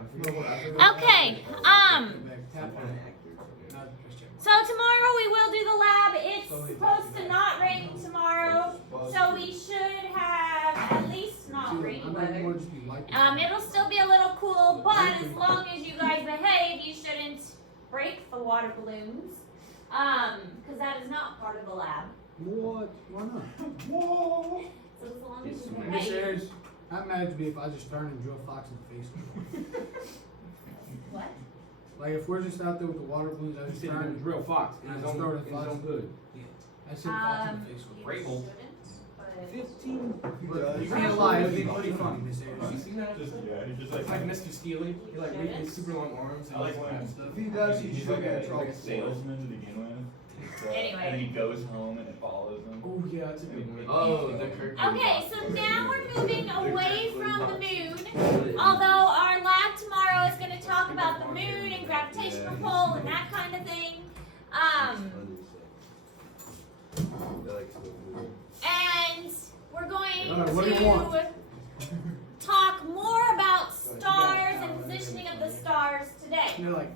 Okay. So tomorrow we will do the lab. It's supposed to not rain tomorrow, so we should have at least not rainy weather. It'll still be a little cool, but as long as you guys behave, you shouldn't break the water balloons, because that is not part of the lab. What? Why not? Whoa! So as long as you behave. How mad would be if I just turned and drew a fox in the face? What? Like if we're just out there with the water balloons, I just turned and drew a fox and I just throw it in his own good. Yeah. I said fox in the face. Rabel. 15. You can't lie, it'd be pretty funny, Miss Have you Ayers. seen that? Just, yeah, he just It's like Mr. Steely. He like has super long arms and I like all when- that stuff. If he does, he's like a salesman to begin with. Anyway. And then he goes home and it follows him. Oh yeah, that's a good one. Oh, the Kirk. Okay, so now we're moving away from the moon. Although our lab tomorrow is going to talk about the moon and gravitational pull and that kind of thing. And we're going to talk more about stars and positioning of the stars today. You're like,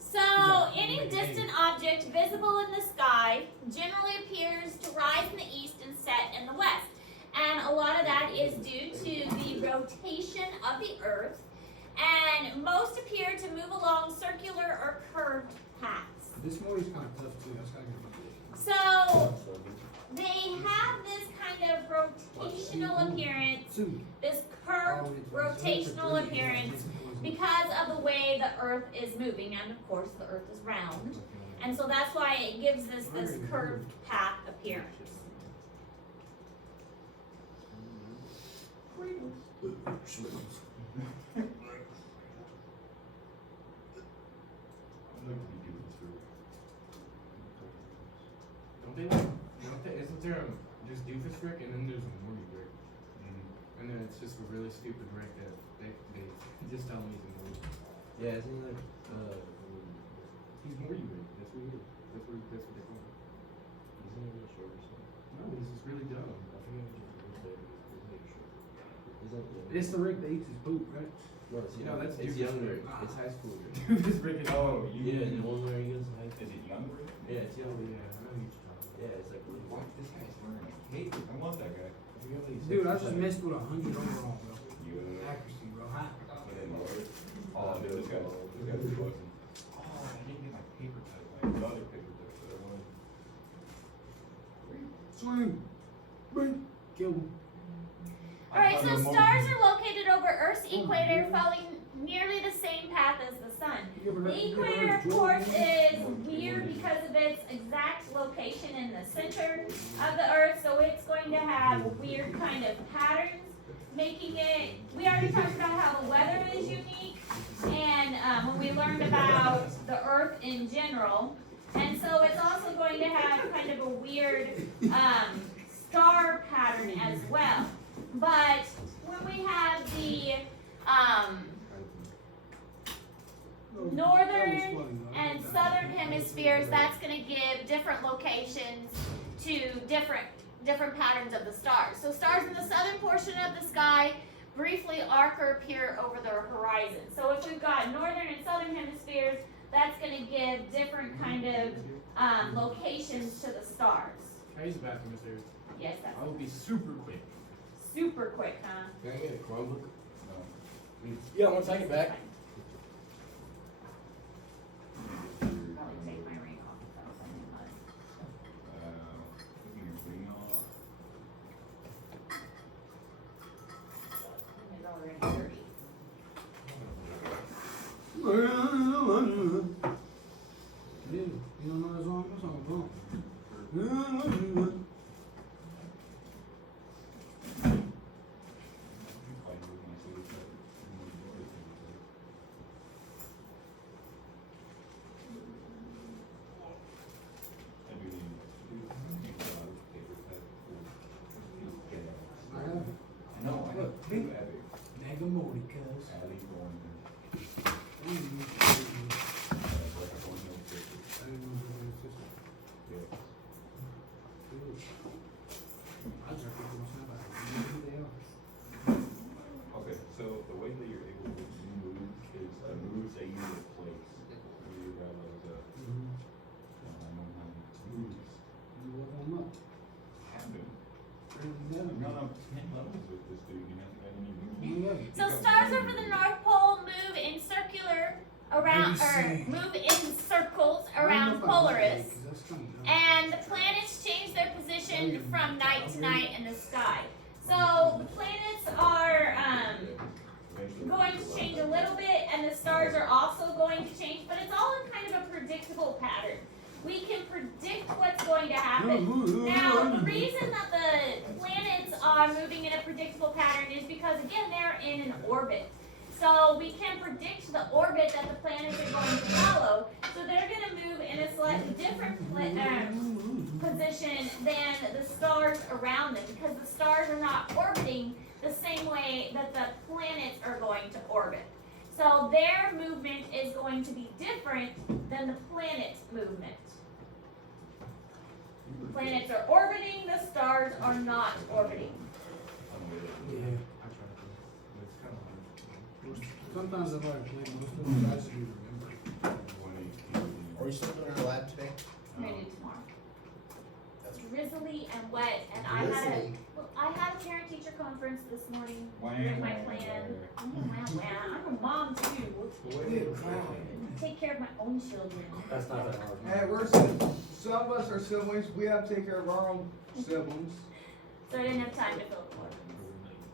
So, any distant object visible in the sky generally appears to rise in the east and set in the west. And a lot of that is due to the rotation of the Earth. And most appear to move along circular or curved paths. this movie's kind of tough too. That's kind of So, they have this kind of rotational appearance, this curved rotational appearance, because of the way the Earth is moving, and of course the Earth is round, and so that's why it gives us this curved path appearance. Don't they like? Isn't there there's doofus Rick and then there's a Morty Rick, and then it's just a really stupid Rick that they just tell me he's a Morty. Yeah, isn't it He's Morty Rick. That's what he is. That's what they call him. isn't he really short or something? No, he's just really dumb. I forget what you said. Isn't he short? Is that the It's the Rick that eats his poop, right? No, it's No, that's it's Doofus young Rick. Rick. It's high school Rick. Doofus Rick is Oh, you Yeah, the one where he goes to high school. Is it young Rick? Yeah, it's young Rick. Yeah, I know who you're talking about. Yeah, it's like really Why this guy's wearing a cape? I want that guy. I forget what he said. Dude, I just missed with 100 overall, bro. Yeah. Accuracy, bro. Oh, dude, this guy's buzzing. Oh, I didn't get my paper cut. My other paper cut that I wanted. Swing! Bring! Kill him. Alright, so stars are located over Earth's equator, following nearly the same path as the sun. The equator, of course, is weird because of its exact location in the center of the Earth, so it's going to have weird kind of patterns, making it, we already talked about how the weather is unique, and when we learned about the Earth in general, and so it's also going to have kind of a weird star pattern as well. But when we have the northern and southern hemispheres, that's going to give different locations to different patterns of the stars. So stars in the southern portion of the sky briefly arc or appear over the horizon. So if we've got northern and southern hemispheres, that's going to give different kind of locations to the stars. Can I use the bathroom upstairs? Yes, that's I will be super quick. super quick, huh? Can I get a Chromebook? No. Yeah, once I get back. Probably take my ring off if that was something like Taking your ring off. it's already dirty. Dude, you don't know that song? That song, boom. I know, I have two Epic. Mega Morty, cuz. Abby Thornton. move in circles around Polaris, and the planets change their position from night to night in the sky. So the planets are going to change a little bit, and the stars are also going to change, but it's all in kind of a predictable pattern. We can predict what's going to happen. Now, the reason that the planets are moving in a predictable pattern is because, again, they're in an orbit. So we can predict the orbit that the planets are going to follow. So they're going to move in a slightly different position than the stars around them, because the stars are not orbiting the same way that the planets are going to orbit. So their movement is going to be different than the planet's movement. The planets are orbiting, the stars are not orbiting. Yeah. I try to, but it's kind of hard. Sometimes I like to play most of the guys do remember. Are we still doing our lab today? I'm gonna do tomorrow. That's Drizzly and wet, and I had a parent teacher conference this morning during my plan. I'm a mom too. Take care of my own children. That's not that hard. Hey, some of us are siblings. We have to take care of our own siblings. So I didn't have time to fill the water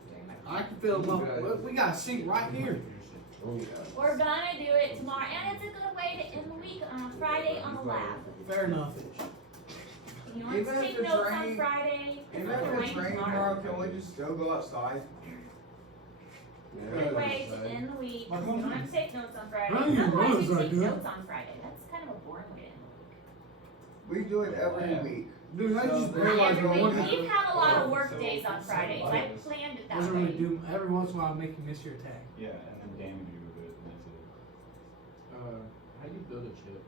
during my I can fill them up. Look, we got a sink right here. We're gonna do it tomorrow, and it's a good way to end the week on a Friday on the lab. Fair enough. You want to Even if take it's notes on raining- Friday? Even It's if gonna it's rain raining tomorrow, can we just still go outside? Good way to end the week. You don't have to take notes on Friday. Rain Otherwise, runs we are take good. notes on Friday. That's kind of a boring way to end the week. We do it every week. Dude, I just So, realized Every I week, want we've had a lot of work days on Fridays. I planned it that doesn't really way. do. Every once in a while, I'll make you miss your attack. Yeah, and then damage you a bit, and that's it. How do you build a chip?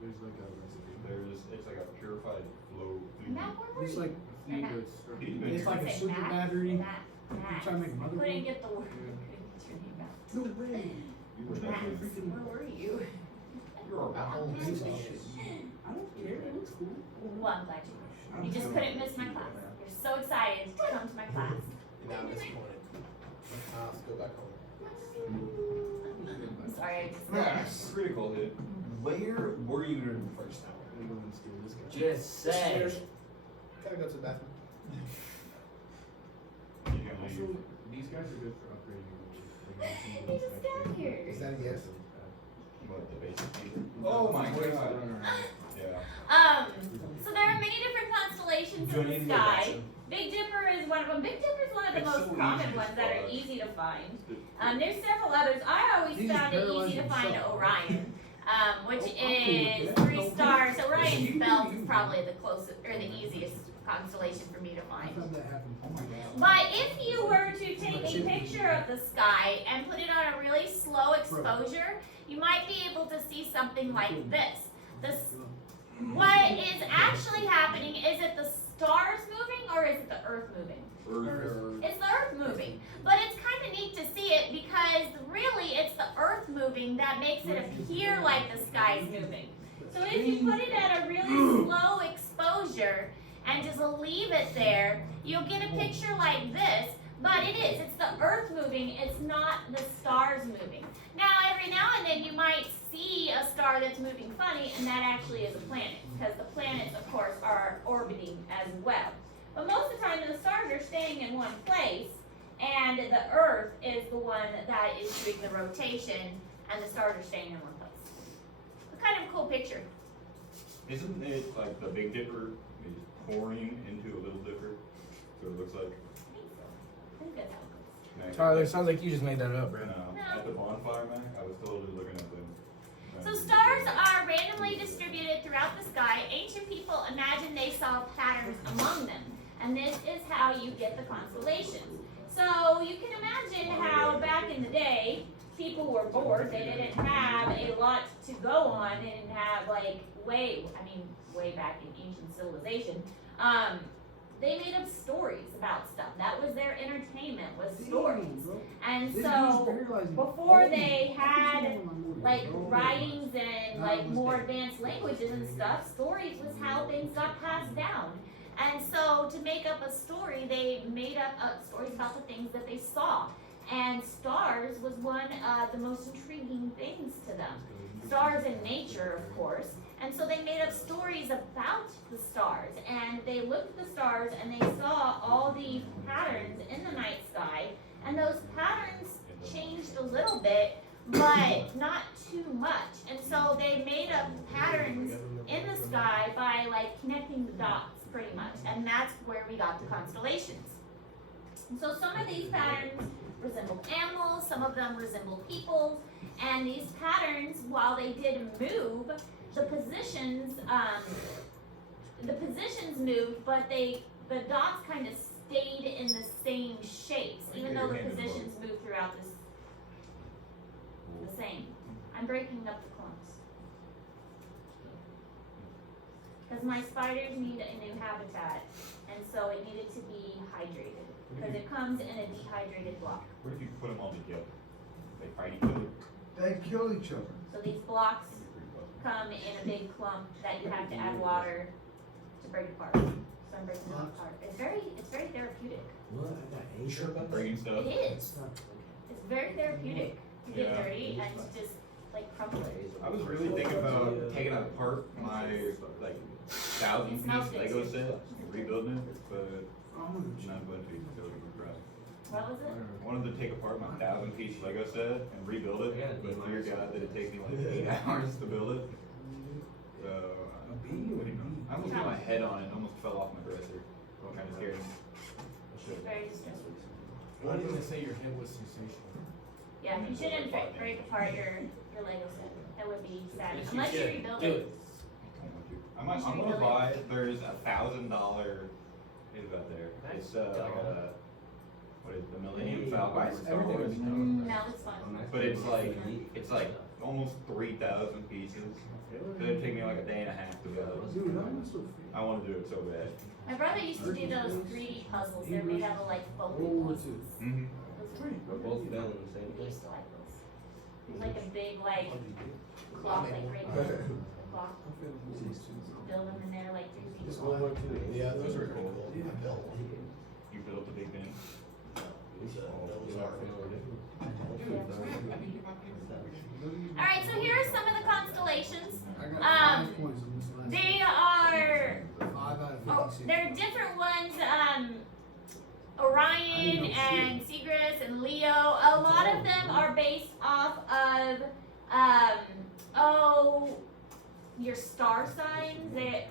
There's like a recipe. It's like a purified flow. Matt, where were It's you? like Feed Matt. that's structured. it's like a Say super Matt? battery. Matt. Matt. trying to make a I couldn't motherboard? get the word. Yeah. Couldn't get your name out. No way. You were Matt, definitely where were you? You're a whole piece of shit. I don't care. It looks cool. Well, I'm glad you were. You just couldn't miss my class. You're so excited to come to my class. And now I'm disappointed. Let's go back home. I'm sorry, I just. Yes. Critical hit. Where were you during the first hour? I'm going to steal this guy. Just say. Gotta go to the bathroom. You can leave. Also, these guys are good for upgrading your boots. He just got here. Is that a yes? What, the basic feature? Oh my god. Yeah. So there are many different constellations in the sky. Big Dipper is one of them. Big Dipper is one of the It's most so common easy to ones that are spot. easy to find. There's several others. I always These found it paralyze easy to find themselves. Orion, which Oh, I'm cool is with that. 3 stars. Orion's You- belt is probably the closest or the easiest constellation for me to I find. thought that happened. Oh my god. But if you were to take a picture of the sky and put it on a really slow exposure, you might be able to see something like this. What is actually happening, is it the stars moving or is it the Earth moving? It's the Earth moving. But it's kind of neat to see it because really it's the Earth moving that makes it appear like the sky is moving. So if you put it at a really slow exposure and just leave it there, you'll get a picture like this, but it is. It's the Earth moving, it's not the stars moving. Now, every now and then you might see a star that's moving funny, and that actually is a planet, because the planets, of course, are orbiting as well. But most of the time, the stars are staying in one place, and the Earth is the one that is doing the rotation, and the stars are staying in one place. It's kind of a cool picture. Isn't it like the Big Dipper is pouring into a Little Dipper? So it looks like. I think that's how it goes. Tyler, sounds like you just made that up, bro. No, at the bonfire, man, I was totally looking at them. So stars are randomly distributed throughout the sky. Ancient people imagined they saw patterns among them. And this is how you get the constellations. So you can imagine how back in the day, people were bored. They didn't have a lot to go on. They didn't have way back in ancient civilization. They made up stories about stuff. That was their entertainment, was stories. And so before they had like writings and like more advanced languages and stuff, stories was how things got passed down. And so to make up a story, they made up stories about the things that they saw. And stars was one of the most intriguing things to them. Stars in nature, of course. And so they made up stories about the stars. And they looked at the stars and they saw all the patterns in the night sky. And those patterns changed a little bit, but not too much. And so they made up patterns in the sky by like connecting the dots pretty much. And that's where we got the constellations. And so some of these patterns resembled animals, some of them resembled people, and these patterns, while they did move, the positions moved, but the dots kind of stayed in the same shapes, even though the positions moved throughout the same. I'm breaking up the clumps. Because my spiders need a new habitat, and so it needed to be hydrated. Because it comes in a dehydrated block. What if you put them all together? They fight each other? They kill each other. So these blocks come in a big clump that you have to add water to break apart. So I'm breaking them apart. It's very therapeutic. What? I got eight. Sure about that? Breaking stuff? It is. It's very therapeutic to get Yeah. dirty and to just like crumple it. I was really thinking about taking apart my like 1,000 Smells piece good Lego too. set and rebuilding it, but I'm I'm not going to because it would crash. What was it? I wanted to take apart my 1,000 piece Lego set and rebuild it, but dear God, that it takes me like 8 hours to build it. So I almost hit my head on it, and almost fell off my dresser. Kind of scared me. It's very distressful. Why didn't they say your head was sensational? Yeah, you shouldn't break apart your Lego set. That would be sad. Yes, you Unless you should. rebuild Do it. I'm gonna buy. There's $1,000. It's about there. It's like a what is it, the Millennium Falcon for Star Wars. No, it's fine. But it's like almost 3,000 pieces. So it'd take me like a day and a half to build. Dude, that was so I want to do it so bad. My brother used to do those 3D puzzles. They're made out of like foam World War pieces. II. Mm-hmm. Those were- We're both fell in the same I place. used to like those. It was like a big like cloth, like right there. Cloth. Build them in there like 3 feet It's tall. World War II. Yeah, those are cool. I built. You built the Big Ben. Alright, so here are some of the constellations. I got 5 points on this last They are, 5 out of 56. there are different ones, Orion and Cygnus and Leo. A lot of them are based off of, your star signs. That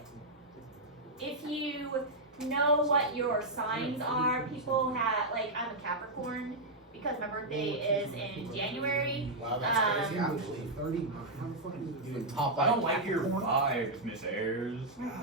if you know what your signs are, people have, like, I'm a Capricorn because my birthday is in January. Wow, that's crazy. I It was believe. 30. How the fuck is You it? can pop I out. don't like your vibes, Miss Ayers. Right.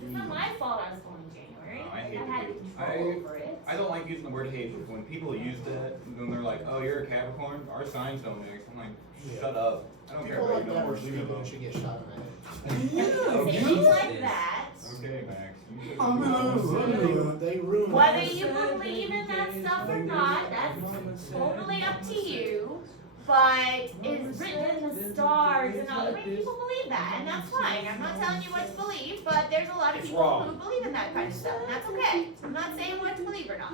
It's not my fault I was born in January. No, I hate had it. control over it. I don't like using the word hate, but when people use that, then they're like, "Oh, you're a Capricorn. Our signs don't mix." I'm like, "Shut up! I don't care People about like your that numbers. Leave me should alone." get shot in the head. Say things like that. Okay, Max. You I'm in They ruin Whether it. you believe in that stuff or not, that's totally up to you. But it's written in the stars, and all. I mean, people believe that, and that's fine. I'm not telling you what to believe, but there's a lot of It's people wrong. who believe in that kind of stuff, and that's okay. I'm not saying what to believe or not.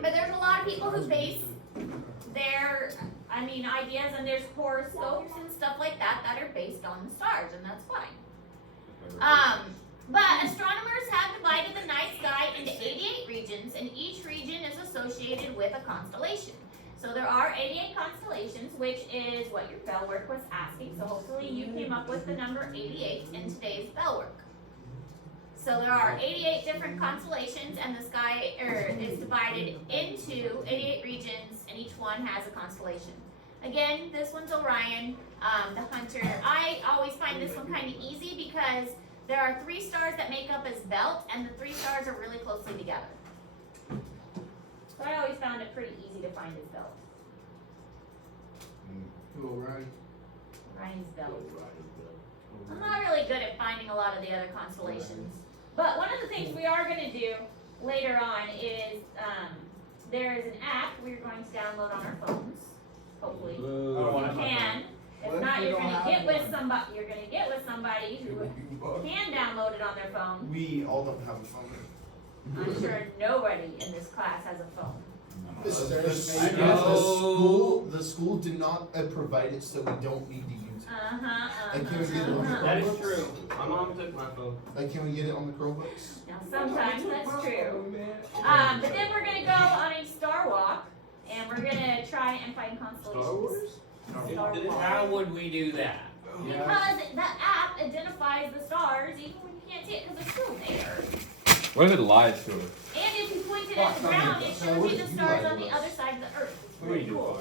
But there's a lot of people who base their, ideas, and there's horoscopes and stuff like that that are based on the stars, and that's fine. But astronomers have divided the night sky into 88 regions, and each region is associated with a constellation. So there are 88 constellations, which is what your bell work was asking. So hopefully you came up with the number 88 in today's bell work. So there are 88 different constellations, and the sky is divided into 88 regions, and each one has a constellation. Again, this one's Orion, the Hunter. I always find this one kind of easy because there are 3 stars that make up his belt, and the 3 stars are really closely together. So I always found it pretty easy to find his belt. You alright? Orion's belt. I'm not really good at finding a lot of the other constellations. But one of the things we are going to do later on is there is an app we're going to download on our phones. Hopefully. I don't want You it. can. What If if not, we you're don't going to have get with one? somebody. You're going to get with somebody who can download it on their phone. We all don't have a phone. I'm sure nobody in this class has a phone. Mrs. I Harris, know. the school did not provide it, so we don't need to use it. And can we get it on the That is Chromebooks? true. My mom took my phone. Like, can we get it on the Chromebooks? Now, sometimes that's true. But then we're gonna go on a star walk, and we're gonna try and find constellations. Star Wars. How would we do that? Because the app identifies the stars even when you can't see it, because they're still there. What if it lies to us? And if you point it at the ground, it shows you the stars on the other side of the earth. It's really cool.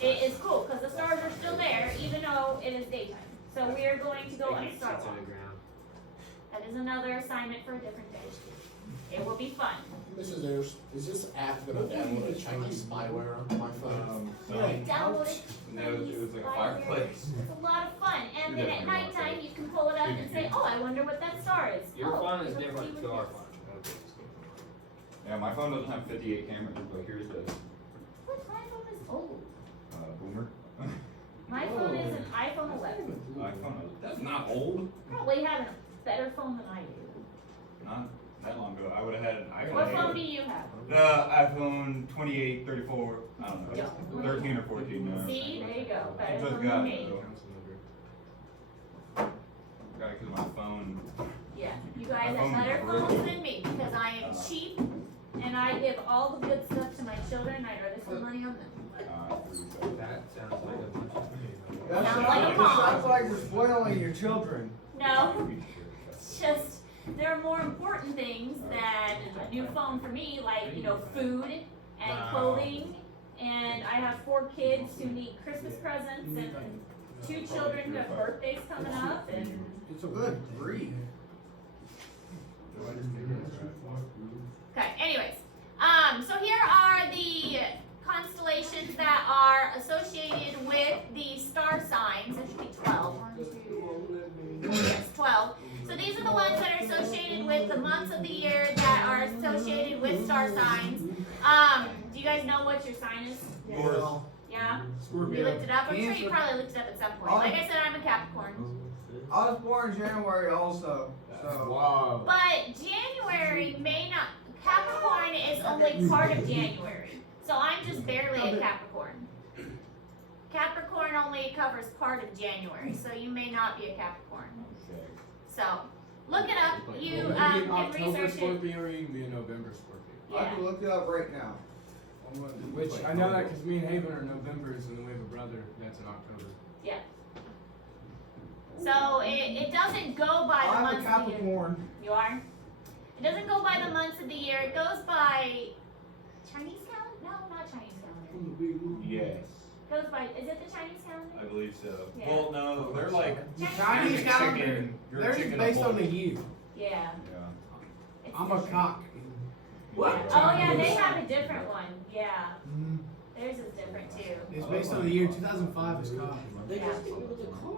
It is cool, because the stars are still there, even though it is daytime. So we are going to go on a star walk. That is another assignment for a different day. It will be fun. Mrs. Harris, is this app gonna download a Chinese spyware onto my phone? Download it. No, it was like a fireplace. It's a lot of fun. And then at nighttime, you can pull it up and say, oh, I wonder what that star is. Your Oh, phone is let's see different what to it our is. phone. Yeah, my phone doesn't have 58 cameras, but yours does. What? My phone is old. Boomer. My phone is an iPhone 11. iPhone. That's not old. Probably have a better phone than I do. Not that long ago. I would have had an iPhone. What 8. phone do you have? The iPhone 28, 34, I don't know, Yeah. 13 or 14. No. See, there you go. Better Just phone got than it, me. though. Got it 'cause my phone. Yeah, you guys My have phone better broke. phones than me because I am cheap and I give all the good stuff to my children. I'd rather spend money on them. That sounds like a bunch of. That Sounds like a mom. sounds like you're spoiling your children. No, it's just there are more important things than a new phone for me, like food and clothing. And I have 4 kids who need Christmas presents and 2 children who have birthdays coming up. And It's a Good grief. okay, anyways, so here are the constellations that are associated with the star signs. There should be 12. 1, 2, yes, 12. So these are the ones that are associated with the months of the year that are associated with star signs. Do you guys know what your sign is? Yeah? We looked it up. I'm sure you probably looked it up at some point. Like I said, I'm a Capricorn. I was born in January also, so. Wow. But January may not. Capricorn is only part of January. So I'm just barely a Capricorn. Capricorn only covers part of January, so you may not be a Capricorn. So look it up. You can be an can October research it. Scorpio or you can be a November Scorpio. I Yeah. can look it up right now. Which I know that because me and Haven are Novembers and then we have a brother that's in October. Yeah. So it doesn't go by the I'm a months of the year. Capricorn. You are? It doesn't go by the months of the year. It goes by Chinese calendar? No, not Chinese calendar. Yes, It goes by, is it the Chinese calendar? I believe so. Yeah. Well, no, they're like Chinese chicken- calendar, you're a theirs is chicken based of on the both. year. Yeah. Yeah. It's I'm a different. cock. Yeah. Oh yeah, they have a different one. Yeah. Mhm. Theirs is different too. It's based on the year 2005 is cock. They Yeah. just did it with the car.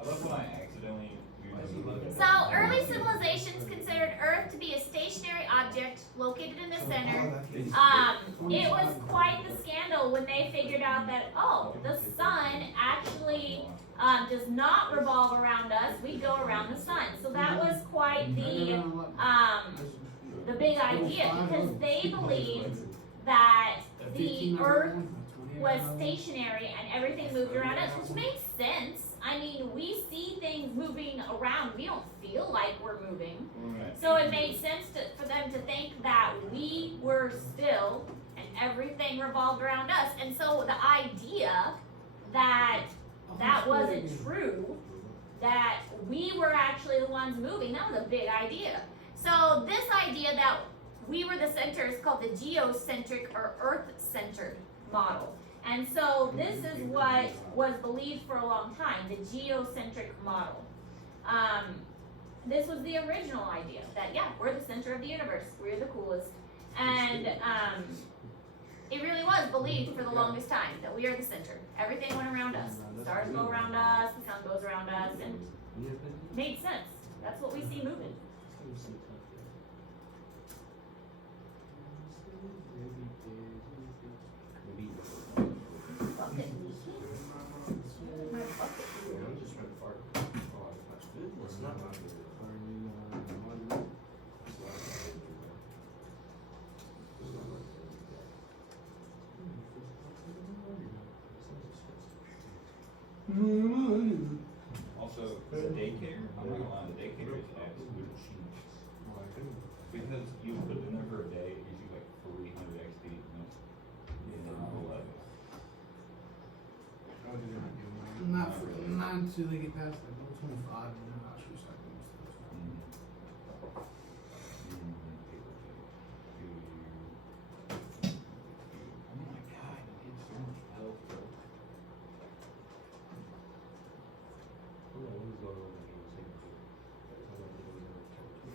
I love when I accidentally use So early civilizations considered Earth to be a stationary object located in the center. It was quite the scandal when they figured out that, oh, the sun actually does not revolve around us. We go around the sun. So that was quite the big idea because they believed that the Earth was stationary and everything moved around us, which makes sense. I mean, we see things moving around. We don't feel like we're moving. So it made sense for them to think that we were still and everything revolved around us. And so the idea that that wasn't true, that we were actually the ones moving, that was a big idea. So this idea that we were the center is called the geocentric or Earth-centered model. And so this is what was believed for a long time, the geocentric model. This was the original idea that, yeah, we're the center of the universe. We're the coolest. And it really was believed for the longest time that we are the center. Everything went around us. The stars go around us, the sun goes around us, and it made sense. That's what we see moving. Bucket leaking? My bucket leaking. I'm just trying to fart. Oh, that's good. Well, it's not my good. Also, the daycare, I'm not gonna lie, the daycare is absolute cheap. Because you put it in there for a day, it gives you like 300 XP, and that's not a lot. Oh, did they not do one? Not until they get past like level 25, and then I'll actually start doing stuff. Oh my god, you get so much health, bro. Who's going on that game second?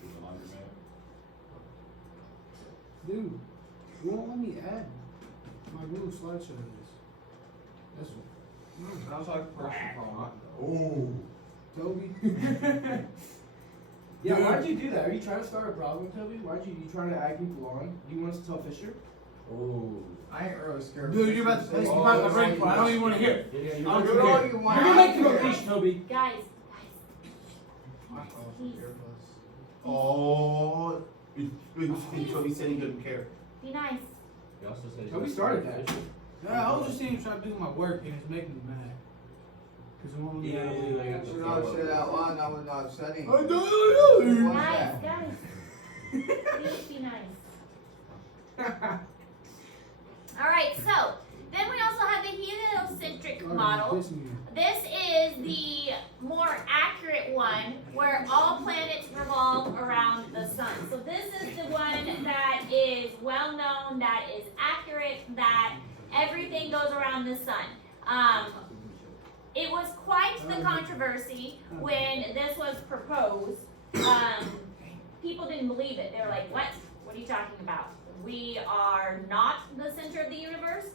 He's a laundromat. Dude, you won't let me add my little slideshow to this. That's what. Sounds like a personal problem. Oh. Toby? Yeah, why'd you do that? Are you trying to start a problem, Toby? Why'd you trying to egg people on? Do you want us to tell Fisher? Oh. I ain't really scared. Dude, you're about to place me about the break point. I don't even want to hear it. Yeah, I'll Do do all it. you want. You're gonna make the I don't care. location, Toby. Guys, Oh. Toby said he didn't care. be nice. You also said Toby started that. Yeah, I was just seeing trying to do my work and it's making me mad. Because I'm only Yeah, like I Should not say that loud, I was not upsetting. I don't Guys, guys. Please be nice. Alright, so then we also have the heliocentric model. This is the more accurate one where all planets revolve around the sun. So this is the one that is well known, that is accurate, that everything goes around the sun. It was quite the controversy when this was proposed. People didn't believe it. They were like, what? What are you talking about? We are not the center of the universe.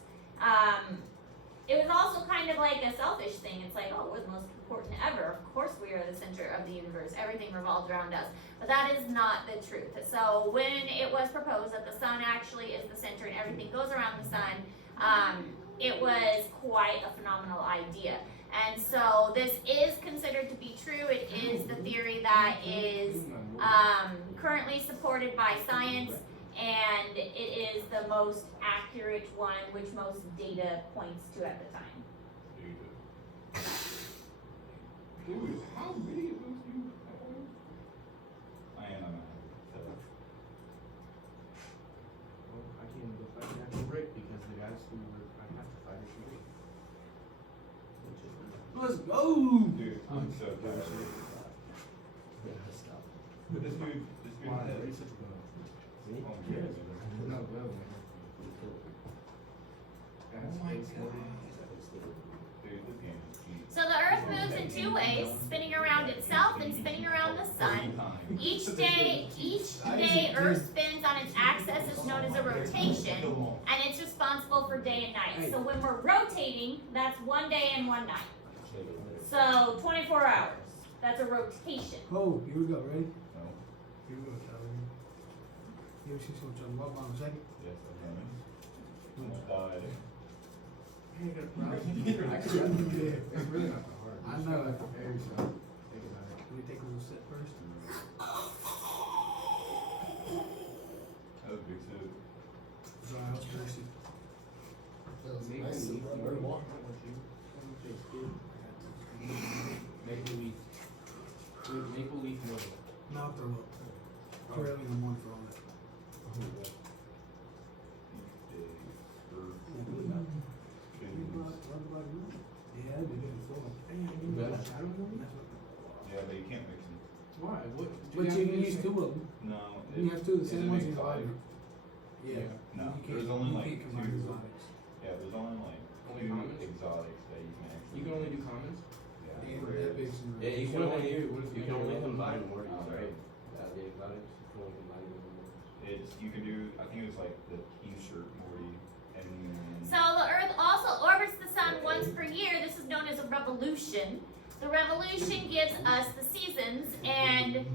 It was also kind of like a selfish thing. It's like, oh, we're the most important ever. Of course we are the center of the universe. Everything revolves around us. But that is not the truth. So when it was proposed that the sun actually is the center and everything goes around the sun, it was quite a phenomenal idea. And so this is considered to be true. It is the theory that is currently supported by science. And it is the most accurate one, which most data points to at the time. Dude, how many of those do you have? I am on Well, I can't even go fight an actual break because the guys who were I have to fight are shooting. Let's go! Dude, I'm so tired. Stop. But this dude Why? had, Are you such a good? oh yeah, dude. No, well, Oh my god. Dude, this game is cheap. So the Earth moves in two ways, spinning around itself and spinning around the sun. Each day Earth spins on its axis is known as a rotation, and it's responsible for day and night. So when we're rotating, that's 1 day and 1 night. So 24 hours. That's a rotation. Oh, here we go, ready? No. Here we go, Toby. You ever see someone try to walk on a second? Yes, I am. Almost died. It's really not that hard. I know. Like prepare yourself. Think about it. Let me take a little sip first. That was a big sip. Sorry, I was thirsty. Maple leaf. Maple leaf milk. Now I'll throw up. Too early in the morning for all that. Yeah, I did it before. Yeah, but you can't mix them. Why? What? But you can use two of them. No. You have two of the same ones in your exotic. library. Yeah. No, You can't- there's only you like can't combine two. exotics. Yeah, there's only like Only two commons? exotics that you can actually. You can only do commons? Yeah, rare. that big's in Yeah, you What can if only they do? What if you they can do? only combine words, right? The exotics, you can only combine them. It's, you can do, I think it was like the t-shirt Morty, and then. So the Earth also orbits the sun once per year. This is known as a revolution. The revolution gives us the seasons and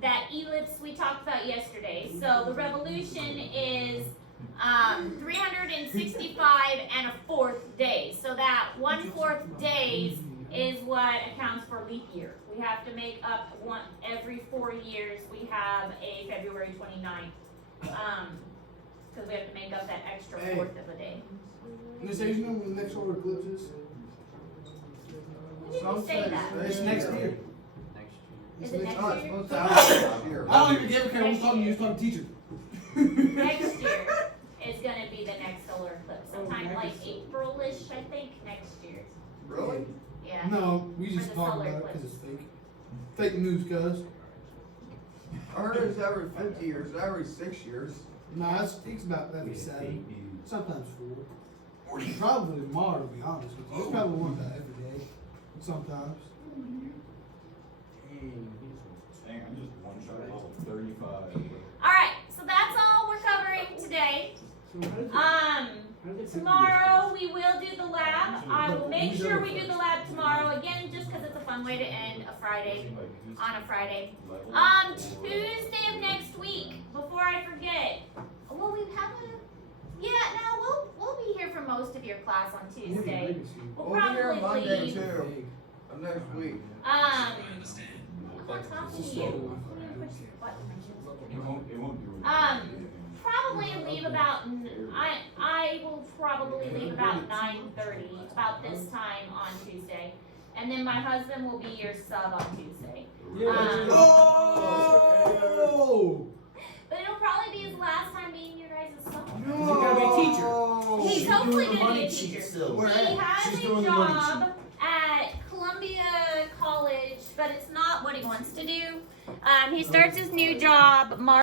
that ellipse we talked about yesterday. So the revolution is 365 and a fourth day. So that 1/4 days is what accounts for leap year. We have to make up one every 4 years. We have a February 29th. Because we have to make up that extra Hey. fourth of a day. Miss Asian, when the next solar eclipse is? When did you say that? It's next year. Is it next No, it's year? supposed to happen this year. I don't even give a care who's talking to you, who's talking to teacher. Next year is gonna be the next solar eclipse, sometime like April-ish, I think, next year. Really? Yeah. No, we For just the talk solar about it because eclipse. it's fake. Fake news, cuz. I heard it's every 50 years, every 6 years. Nah, it's about every 7. Sometimes 4. Probably tomorrow, to be honest with you. It's probably one about every day. Sometimes. Dang, I'm just one shot of level 35. Alright, so that's all we're covering today. Tomorrow we will do the lab. I will make sure we do the lab tomorrow again, just because it's a fun way to end a Friday on a Friday. Tuesday of next week, before I forget. Will we have a? Yeah, no, we'll be here for most of your class on Tuesday. We'll We'll be here probably Monday leave. too, of next week. I'm not talking to you. It won't do Probably leave about. I will probably leave about 9:30, about this time on Tuesday, and then my husband will be your sub on Tuesday. Oh! But it'll probably be his last time being your guys' sub. He's gonna be a teacher. He's She's hopefully doing the gonna be a money teacher. sheet still. Where He at? has She's a doing the money job at Columbia College, but it's not what he wants to do. He starts his new job March